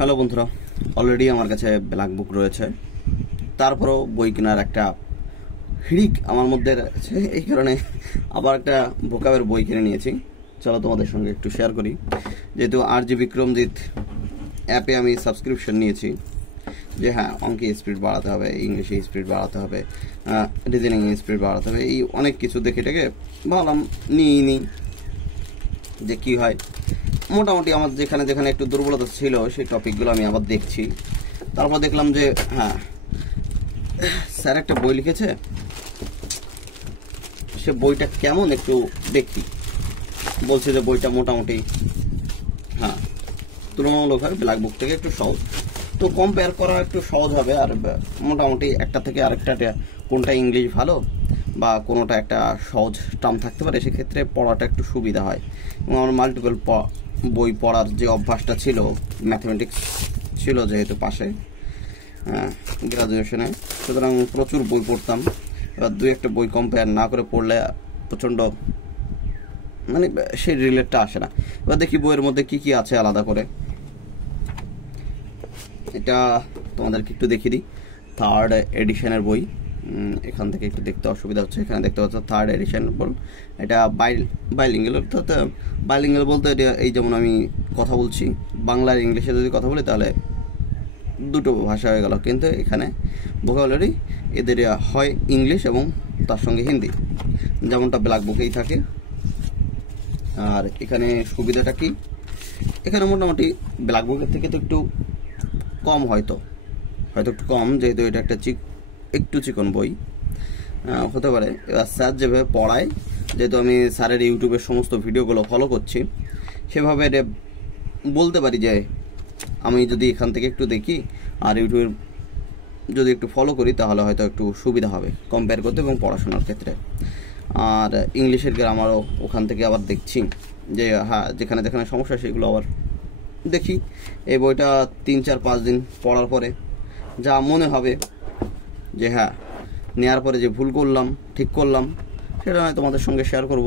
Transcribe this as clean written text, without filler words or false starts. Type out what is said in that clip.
Hello বন্ধুরা, already আমার কাছে ব্ল্যাক বুক রয়েছে। তারপরও বই কেনার একটা হিড়িক আমার মধ্যে আছে, এই কারণে আবার একটা ভোকাবের বই কিনে নিয়েছি। চলো তোমাদের সঙ্গে একটু শেয়ার করি। যেহেতু আর.জি. বিক্রমজিৎ অ্যাপে আমি সাবস্ক্রিপশন নিয়েছি যে হ্যাঁ, অঙ্কে স্পিড বাড়াতে হবে, ইংলিশে স্পিড বাড়াতে হবে, রিজনিং স্পিড বাড়াতে হবে, এই অনেক কিছু দেখে টেকে ভাবলাম নিই যে কি হয়। মোটামুটি আমার যেখানে যেখানে একটু দুর্বলতা ছিল সেই টপিকগুলো আমি আবার দেখছি। তারপর দেখলাম যে হ্যাঁ, স্যার একটা বই লিখেছে, সে বইটা কেমন একটু দেখি। বলছে যে বইটা মোটামুটি হ্যাঁ তুলনামূলকভাবে ব্ল্যাক বুক থেকে একটু সহজ, তো কম্পেয়ার করা একটু সহজ হবে। আর মোটামুটি একটা থেকে আরেকটা কোনটা ইংলিশ ভালো বা কোনোটা একটা সহজ টার্ম থাকতে পারে, সেক্ষেত্রে পড়াটা একটু সুবিধা হয়। এবং আমার মাল্টিপল বই পড়ার যে অভ্যাসটা ছিল, ম্যাথমেটিক্স ছিল যেহেতু পাশে গ্রাজুয়েশনে, সুতরাং প্রচুর বই পড়তাম। এবার দুই একটা বই কম্পেয়ার না করে পড়লে প্রচণ্ড মানে সেই রিলেটটা আসে না। এবার দেখি বইয়ের মধ্যে কি কি আছে আলাদা করে। এটা তোমাদেরকে একটু দেখিয়ে দিই, থার্ড এডিশনের বই। এখান থেকে একটু দেখতে অসুবিধা হচ্ছে, এখানে দেখতে পাচ্ছ থার্ড এডিশন বল। এটা বাইলিঙ্গেল, অর্থাৎ বাইলিঙ্গেল বলতে এই যেমন আমি কথা বলছি বাংলা আর ইংলিশে যদি কথা বলি তাহলে দুটো ভাষা হয়ে গেল, কিন্তু এখানে ভোকাবুলারি এদের হয় ইংলিশ এবং তার সঙ্গে হিন্দি, যেমনটা ব্ল্যাক বুকেই থাকে। আর এখানে সুবিধাটা কি, এখানে মোটামুটি ব্ল্যাক বুকের থেকে তো একটু কম, হয়তো একটু কম, যেহেতু এটা একটা একটু চিকন বই হতে পারে। এবার স্যার যেভাবে পড়ায়, যেহেতু আমি স্যারের ইউটিউবের সমস্ত ভিডিওগুলো ফলো করছি, সেভাবে বলতে পারি যে আমি যদি এখান থেকে একটু দেখি আর ইউটিউবে যদি একটু ফলো করি তাহলে হয়তো একটু সুবিধা হবে কম্পেয়ার করতে এবং পড়াশোনার ক্ষেত্রে। আর ইংলিশের গ্রামারও ওখান থেকে আবার দেখছি যে হ্যাঁ, যেখানে যেখানে সমস্যা সেগুলো আবার দেখি। এই বইটা 3-4-5 দিন পড়ার পরে যা মনে হবে যে হ্যাঁ, নেওয়ার পরে যে ভুল করলাম ঠিক করলাম, সেটা আমি তোমাদের সঙ্গে শেয়ার করব।